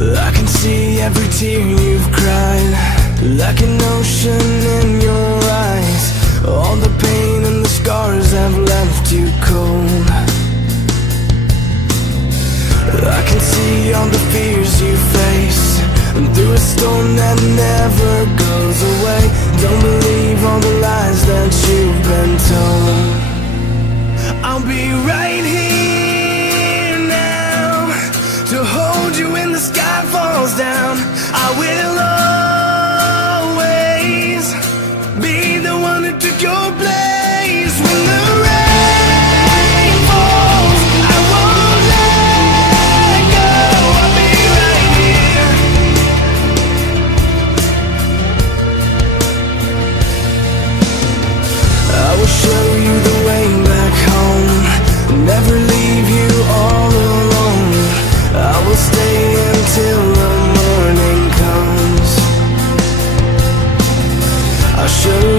I can see every tear you've cried, like an ocean in your eyes. All the pain and the scars have left you cold. I can see all the fears you face, and through a storm that never goes away. Don't believe all the lies that you've been told. I'll be right here now to hold you when the sky falls down. I will always be the one who took your place. When the rain falls, I won't let go. I'll be right here. I will show you the way back home, never leave you all alone. I will stay until the morning comes. I'll show